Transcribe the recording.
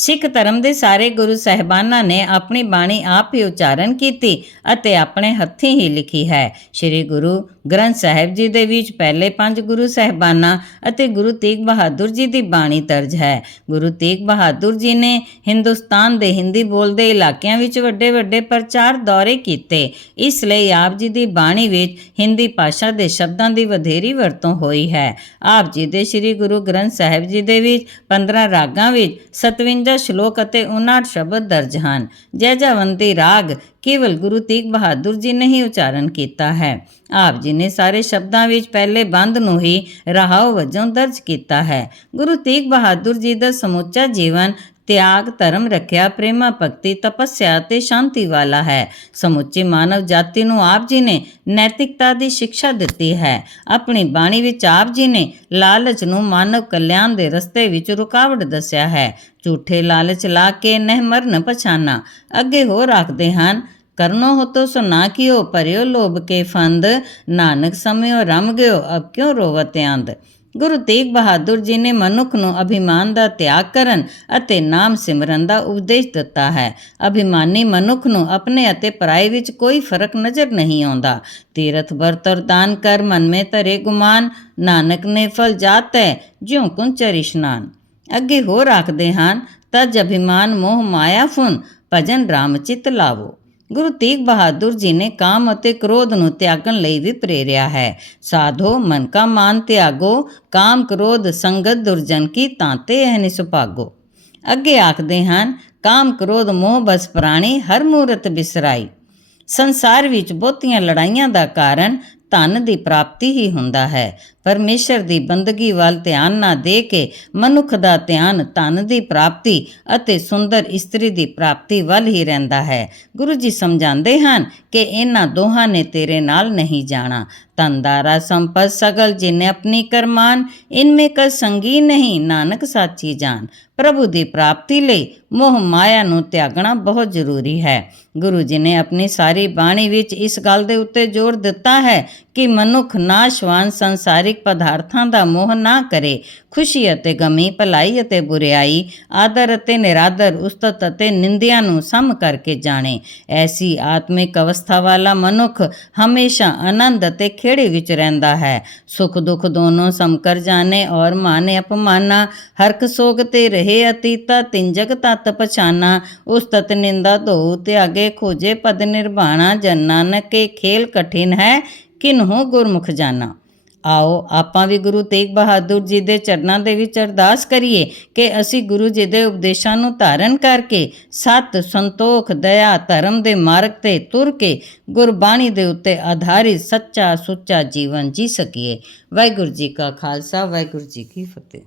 ਸਿੱਖ ਧਰਮ ਦੇ ਸਾਰੇ ਗੁਰੂ ਸਹਿਬਾਨਾਂ ਨੇ ਆਪਣੀ ਬਾਣੀ ਆਪ ਹੀ ਉਚਾਰਨ ਕੀਤੀ ਅਤੇ ਆਪਣੇ ਹੱਥੀਂ ਹੀ ਲਿਖੀ ਹੈ। ਸ੍ਰੀ ਗੁਰੂ ਗ੍ਰੰਥ ਸਾਹਿਬ ਜੀ ਦੇ ਵਿੱਚ ਪਹਿਲੇ ਪੰਜ ਗੁਰੂ ਸਹਿਬਾਨਾਂ ਅਤੇ ਗੁਰੂ ਤੇਗ ਬਹਾਦਰ ਜੀ ਦੀ ਬਾਣੀ ਦਰਜ ਹੈ। ਗੁਰੂ ਤੇਗ ਬਹਾਦਰ ਜੀ ਨੇ ਹਿੰਦੁਸਤਾਨ ਦੇ ਹਿੰਦੀ ਬੋਲਦੇ ਇਲਾਕਿਆਂ ਵਿੱਚ ਵੱਡੇ ਵੱਡੇ ਪ੍ਰਚਾਰ ਦੌਰੇ ਕੀਤੇ। ਇਸ ਲਈ ਆਪ ਜੀ ਦੀ ਬਾਣੀ ਵਿੱਚ ਹਿੰਦੀ ਭਾਸ਼ਾ ਦੇ ਸ਼ਬਦਾਂ ਦੀ ਵਧੇਰੀ ਵਰਤੋਂ ਹੋਈ ਹੈ। ਆਪ ਜੀ ਦੇ ਸ੍ਰੀ ਗੁਰੂ ਗ੍ਰੰਥ ਸਾਹਿਬ ਜੀ ਦੇ ਵਿੱਚ 15 ਰਾਗਾਂ ਵਿੱਚ 57 ਸ਼ਲੋਕ ਅਤੇ 59 ਸ਼ਬਦ ਦਰਜ ਹਨ। ਜੈਜਵੰਤੀ ਰਾਗ ਕੇਵਲ ਗੁਰੂ ਤੇਗ ਬਹਾਦਰ ਜੀ ਨੇ ਹੀ ਉਚਾਰਨ ਕੀਤਾ ਹੈ। ਆਪ ਜੀ ਨੇ ਸਾਰੇ ਸ਼ਬਦਾਂ ਵਿੱਚ ਪਹਿਲੇ ਬੰਦ ਨੂੰ ਹੀ ਰਹਾਉ ਵਜੋਂ ਦਰਜ ਕੀਤਾ ਹੈ। ਗੁਰੂ ਤੇਗ ਬਹਾਦਰ ਜੀ ਦਾ ਸਮੁੱਚਾ ਜੀਵਨ ਤਿਆਗ, ਧਰਮ ਰੱਖਿਆ, ਪ੍ਰੇਮਾ, ਭਗਤੀ, ਤਪੱਸਿਆ ਤੇ ਸ਼ਾਂਤੀ ਵਾਲਾ ਹੈ। ਸਮੁੱਚੀ ਮਾਨਵ ਜਾਤੀ ਨੂੰ ਆਪ ਜੀ ਨੇ ਨੈਤਿਕਤਾ ਦੀ ਸਿੱਖਿਆ ਦਿੱਤੀ ਹੈ। ਆਪਣੀ ਬਾਣੀ ਵਿੱਚ ਆਪ ਜੀ ਨੇ ਲਾਲਚ ਨੂੰ ਮਾਨਵ ਕਲਿਆਣ ਦੇ ਰਸਤੇ ਵਿੱਚ ਰੁਕਾਵਟ ਦੱਸਿਆ ਹੈ। ਝੂਠੇ ਲਾਲਚ ਲਾ ਕੇ ਨਹਿ ਮਰਨ ਪਛਾਨਾ। ਅੱਗੇ ਹੋ ਰੱਖਦੇ ਹਨ, ਕਰਨੋ ਹੋ ਤੋ ਸੋ ਨਾ ਕੀਓ, ਭਰਿਓ ਲੋਭ ਕੇ ਫੰਦ। ਨਾਨਕ ਸਮਿਓ, ਰਮ ਗਿਓ, ਅਬ ਕਿਉ ਰੋਵਤ ਆਂਦ ਗੁਰੂ ਤੇਗ ਬਹਾਦਰ ਜੀ ਨੇ ਮਨੁੱਖ ਨੂੰ ਅਭਿਮਾਨ ਦਾ ਤਿਆਗ ਕਰਨ ਅਤੇ ਨਾਮ ਸਿਮਰਨ ਦਾ ਉਪਦੇਸ਼ ਦਿੱਤਾ ਹੈ। ਅਭਿਮਾਨੀ ਮਨੁੱਖ ਨੂੰ ਆਪਣੇ ਅਤੇ ਪਰਾਏ ਵਿੱਚ ਕੋਈ ਫ਼ਰਕ ਨਜ਼ਰ ਨਹੀਂ ਆਉਂਦਾ। ਤੀਰਥ ਵਰਤ ਔਰ ਦਾਨ ਕਰ, ਮਨ ਮੇ ਧਰੇ ਗੁਮਾਨ, ਨਾਨਕ ਨੇ ਫਲ ਜਾਤ ਜਾਤੈ ਜਿਉ ਕੁੰਚਰ ਇਸ਼ਨਾਨ ਅੱਗੇ ਹੋਰ ਆਖਦੇ ਹਨ, ਤਜ ਅਭਿਮਾਨ ਮੋਹ ਮਾਇਆ ਫੁਨ, ਭਜਨ ਰਾਮ ਚਿਤ ਲਾਵੋ। ਗੁਰੂ ਤੇਗ ਬਹਾਦਰ ਜੀ ਨੇ ਕਾਮ ਅਤੇ ਕ੍ਰੋਧ ਨੂੰ ਤਿਆਗਣ ਲਈ ਵੀ ਪ੍ਰੇਰਿਆ ਹੈ। ਸਾਧੋ, ਮਨ ਕਾ ਮਾਨ ਤਿਆਗੋ, ਕਾਮ ਕ੍ਰੋਧ ਸੰਗਤ ਦੁਰਜਨ ਕੀ ਤਾਂਤੇ ਹੈ ਨਿਸੁਭਾਗੋ ਅੱਗੇ ਆਖਦੇ ਹਨ, ਕਾਮ ਕ੍ਰੋਧ ਮੋਹ ਬਸ ਪ੍ਰਾਣੀ ਹਰ ਮੂਰਤ ਬਿਸਰਾਈ। ਸੰਸਾਰ ਵਿੱਚ ਬਹੁਤੀਆਂ ਲੜਾਈਆਂ ਦਾ ਕਾਰਨ ਧਨ ਦੀ ਪ੍ਰਾਪਤੀ ਹੀ ਹੁੰਦਾ ਹੈ। ਪਰਮੇਸ਼ਰ ਦੀ ਬੰਦਗੀ ਵੱਲ ਧਿਆਨ ਨਾ ਦੇ ਕੇ ਮਨੁੱਖ ਦਾ ਧਿਆਨ ਧਨ ਦੀ ਪ੍ਰਾਪਤੀ ਅਤੇ ਸੁੰਦਰ ਇਸਤਰੀ ਦੀ ਪ੍ਰਾਪਤੀ ਵੱਲ ਹੀ ਰਹਿੰਦਾ ਹੈ। ਗੁਰੂ ਜੀ ਸਮਝਾਉਂਦੇ ਹਨ ਕਿ ਇਹਨਾਂ ਦੋਹਾਂ ਨੇ ਤੇਰੇ ਨਾਲ ਨਹੀਂ ਜਾਣਾ। ਤੰਦਾਰਾ ਸੰਪਤ ਸਗਲ ਜਿਨੇ ਆਪਣੀ ਕਰਮਾਨ, ਇਨਮੇ ਕਾ ਸੰਗੀ ਨਹੀਂ, ਨਾਨਕ ਸਾਚੀ ਜਾਨ। ਪ੍ਰਭੂ ਦੀ ਪ੍ਰਾਪਤੀ ਲਈ ਮੋਹ ਮਾਇਆ ਨੂੰ ਤਿਆਗਣਾ ਬਹੁਤ ਜ਼ਰੂਰੀ ਹੈ। ਗੁਰੂ ਜੀ ਨੇ ਆਪਣੀ ਸਾਰੀ ਬਾਣੀ ਵਿੱਚ ਇਸ ਗੱਲ ਦੇ ਉੱਤੇ ਜ਼ੋਰ ਦਿੱਤਾ ਹੈ ਕਿ ਮਨੁੱਖ ਨਾਸ਼ਵਾਨ ਸੰਸਾਰਿਕ ਪਦਾਰਥਾਂ ਦਾ ਮੋਹ ਨਾ ਕਰੇ। ਖੁਸ਼ੀ ਅਤੇ ਗਮੀ, ਭਲਾਈ ਅਤੇ ਬੁਰੀਾਈ ਆਦਰ ਅਤੇ ਨਿਰਾਦਰ, ਉਸਤਤ ਅਤੇ ਨਿੰਦਿਆ ਨੂੰ ਸਮ ਕਰਕੇ ਜਾਣੇ। ਐਸੀ ਆਤਮਿਕ ਅਵਸਥਾ ਵਾਲਾ ਮਨੁੱਖ ਹਮੇਸ਼ਾ ਆਨੰਦ ਅਤੇ ਖੇੜੇ ਵਿੱਚ ਰਹਿੰਦਾ ਹੈ। ਸੁਖ ਦੁਖ ਦੋਨੋਂ ਸਮਕਰ ਜਾਣੇ ਔਰ ਮਾਨੇ ਅਪਮਾਨਾ। ਹਰਕ ਸੋਗ ਤੇ ਰਹੇ ਅਤੀਤਾ, ਤਿੰਜਕ ਤਤ ਪਛਾਨਾ। ਉਸਤਤ ਨਿੰਦਾ ਧੋ, ਤਿਆਗੇ, ਖੋਜੇ, ਪਦ ਨਿਰਭਾਣਾ ਜਨ ਨਾਨਕ ਕੇ ਖੇਲ ਕਠਿਨ ਹੈ ਕਿਨਹੂ ਗੁਰਮੁਖ ਜਾਣਾ ਆਓ, ਆਪਾਂ ਵੀ ਗੁਰੂ ਤੇਗ ਬਹਾਦਰ ਜੀ ਦੇ ਚਰਨਾਂ ਦੇ ਵਿੱਚ ਅਰਦਾਸ ਕਰੀਏ ਕਿ ਅਸੀਂ ਗੁਰੂ ਜੀ ਦੇ ਉਪਦੇਸ਼ਾਂ ਨੂੰ ਧਾਰਨ ਕਰਕੇ ਸਤ ਸੰਤੋਖ, ਦਇਆ, ਧਰਮ ਦੇ ਮਾਰਗ ਤੇ ਤੁਰ ਕੇ ਗੁਰਬਾਣੀ ਦੇ ਉੱਤੇ ਆਧਾਰਿਤ ਸੱਚਾ ਸੁੱਚਾ ਜੀਵਨ ਜੀ ਸਕੀਏ। ਵਾਹਿਗੁਰੂ ਜੀ ਕਾ ਖਾਲਸਾ, ਵਾਹਿਗੁਰੂ ਜੀ ਕੀ ਫਤਿਹ।